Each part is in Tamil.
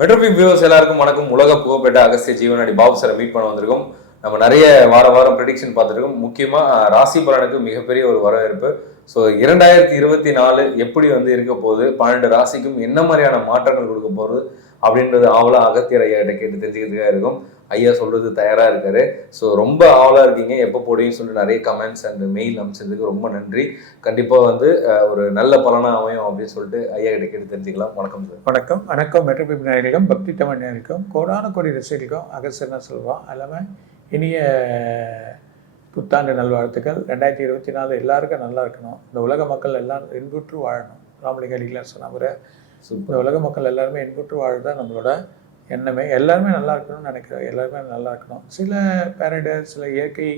மெட்ரோபிக் வியூவர்ஸ் எல்லாருக்கும் வணக்கம். உலக புகழ்பெற்ற அகஸ்திய ஜீவனாடி பாபு சாரை மீட் பண்ண வந்திருக்கோம். நம்ம நிறைய வார வாரம் ப்ரெடிக்ஷன் பார்த்துருக்கோம். முக்கியமாக ராசி பலனுக்கு மிகப்பெரிய ஒரு வரவேற்பு. ஸோ இரண்டாயிரத்தி இருபத்தி நாலு எப்படி வந்து இருக்க போகுது? பன்னெண்டு ராசிக்கும் என்ன மாதிரியான மாற்றங்கள் கொடுக்க போகுது? அப்படின்றது ஆவலாக அகத்தியர் ஐயா கிட்ட கேட்டு தெரிஞ்சுக்கிறதுக்காக இருக்கும். ஐயா சொல்றது தயாரா இருக்காரு. ஸோ ரொம்ப ஆவலா இருக்கீங்க. எப்போ போடுவீங்கன்னு சொல்லிட்டு நிறைய கமெண்ட்ஸ் அண்ட் மெயில் அனுப்பிச்சதுக்கு ரொம்ப நன்றி. கண்டிப்பா வந்து ஒரு நல்ல பலனா அமையும் அப்படின்னு சொல்லிட்டு ஐயா கிட்ட கேட்டு தெரிஞ்சுக்கலாம். வணக்கம் சார். வணக்கம். வணக்கம். மெட்ரோபிப் நேயர்களுக்கும் பக்தி தமிழ் நேயர்களுக்கும் கோடான கோடி ரசிகர்களுக்கும் அகசன செல்வம் எல்லாமே இனிய புத்தாண்டு நல்வாழ்த்துக்கள். ரெண்டாயிரத்தி இருபத்தி நாலு எல்லாருக்கும் நல்லா இருக்கணும். இந்த உலக மக்கள் எல்லாரும் இன்புற்று வாழணும். ராமலிங்க அடிகளார் சொன்ன சூப்பர். இந்த உலக மக்கள் எல்லாருமே இன்புற்று வாழ்தான் நம்மளோட எண்ணமே எல்லாருமே நல்லா இருக்கணும்னு நினைக்கிறோம் எல்லாருமே நல்லா இருக்கணும் சில பேரடர் சில இயற்கை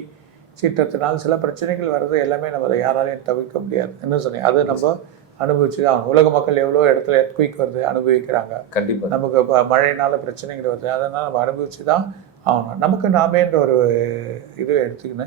சீற்றத்தினால் சில பிரச்சனைகள் வர்றது எல்லாமே நம்ம அதை யாராலையும் தவிர்க்க முடியாது. என்ன சொன்னீங்க? அது நம்ம அனுபவிச்சு தான். உலக மக்கள் எவ்வளோ இடத்துல எர்த்குயிக் வருது அனுபவிக்கிறாங்க. கண்டிப்பா. நமக்கு இப்போ மழைனால பிரச்சனைகள் வருது. அதனால் நம்ம அனுபவிச்சு தான் ஆகணும். நமக்கு நாமேன்ற ஒரு இது எடுத்துக்கின்னு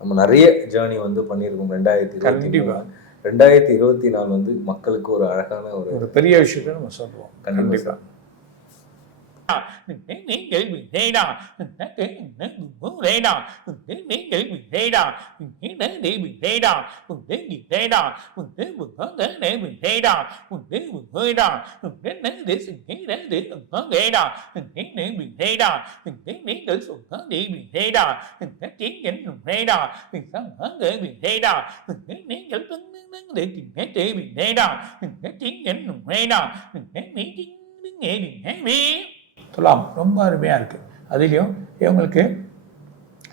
நம்ம நிறைய ஜேர்னி வந்து பண்ணியிருக்கோம் ரெண்டாயிரத்தி இருபத்தி கண்டிப்பா. மூணு. ரெண்டாயிரத்தி இருபத்தி நாலு வந்து மக்களுக்கு ஒரு அழகான ஒரு பெரிய விஷயத்தை நம்ம சொல்லுவோம் đừng thấy nghĩ nghĩ mình thế đó đừng thấy nghĩ mình thấy mình muốn thế đó đừng thấy nghĩ nghĩ mình thế đó đừng thấy đến để mình thế đó đừng thấy mình thế đó đừng thấy mình có đến để mình thế đó đừng thấy mình hơi đó đừng thấy đến để mình nghĩ đến để mình có thế đó đừng thấy để mình thế đó đừng thấy nghĩ để mình có để mình thế đó đừng thấy chiến chính mình thế đó đừng thấy có để mình thế đó đừng thấy nghĩ để đứng đứng để mình thế để mình thế đó đừng thấy chiến chính mình thế đó đừng thấy nghĩ chính nghĩa đừng hát biết துலாம். ரொம்ப அருமையாக இருக்குது அதுலேயும் இவங்களுக்கு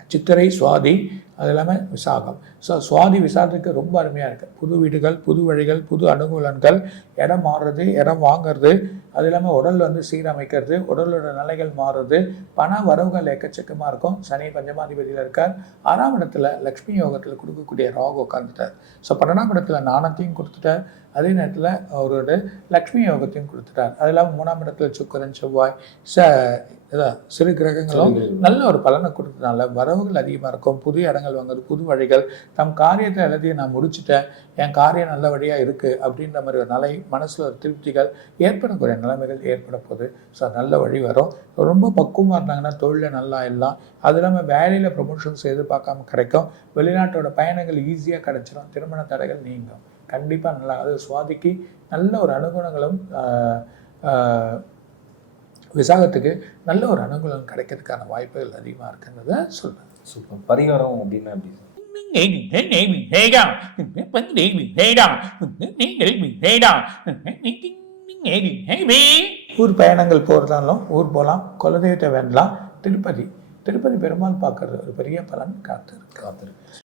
சித்திரை சுவாதி அது இல்லாமல் விசாகம். ஸோ சுவாதி விசாகத்துக்கு ரொம்ப அருமையாக இருக்குது புது வீடுகள் புது வழிகள் புது அனுகூலங்கள் இடம் மாறுறது இடம் வாங்குறது அது இல்லாமல் உடல் வந்து சீரமைக்கிறது உடலோட நிலைகள் மாறுறது பண வரவுகள் எக்கச்சக்கமாக இருக்கும். சனி பஞ்சமாதிபதியில் இருக்கார். ஆறாம் இடத்துல லக்ஷ்மி யோகத்தில் கொடுக்கக்கூடிய ராகு உட்காந்துட்டார் ஸோ பன்னெண்டாம் இடத்துல நாணத்தையும் கொடுத்துட்டார். அதே நேரத்தில் அவரோட லக்ஷ்மி யோகத்தையும் கொடுத்துட்டார். அது இல்லாமல் மூணாம் இடத்துல சுக்கரன் செவ்வாய் ச இதான் சிறு கிரகங்களும் நல்ல ஒரு பலனை கொடுத்ததுனால வரவுகள் அதிகமாக இருக்கும் புது இடங்கள் வாங்குறது புது வழிகள் தம் காரியத்தை எல்லாத்தையும் நான் முடிச்சிட்டேன் என் காரியம் நல்ல வழியாக இருக்குது அப்படின்ற மாதிரி ஒரு நிலை மனசில் ஒரு திருப்திகள் ஏற்படக்கூடிய நிலைமைகள் ஏற்பட போகுது. ஸோ நல்ல வழி வரும். ரொம்ப பக்குவமாக இருந்தாங்கன்னா தொழிலில் நல்லா எல்லாம். அது இல்லாமல் வேலையில் ப்ரொமோஷன்ஸ் எதிர்பார்க்காம கிடைக்கும். வெளிநாட்டோட பயணங்கள் ஈஸியாக கிடைச்சிரும். திருமண தடைகள் நீங்கும். கண்டிப்பாக நல்லா அது சுவாதிக்கு நல்ல ஒரு அனுகுணங்களும் விசாகத்துக்கு நல்ல ஒரு அனுகூலம் கிடைக்கிறதுக்கான வாய்ப்புகள் அதிகமாக இருக்குன்றத சொல்றேன். சூப்பர். பரிகாரம் அப்படின்னா நீங்கள் ஊர் பயணங்கள் போகிறதாலும் ஊர் போகலாம் குலதெய்வத்தை வேண்டலாம். திருப்பதி திருப்பதி பெருமாள் பார்க்கறது ஒரு பெரிய பலன் காத்து இருக்கு காத்திருக்கு.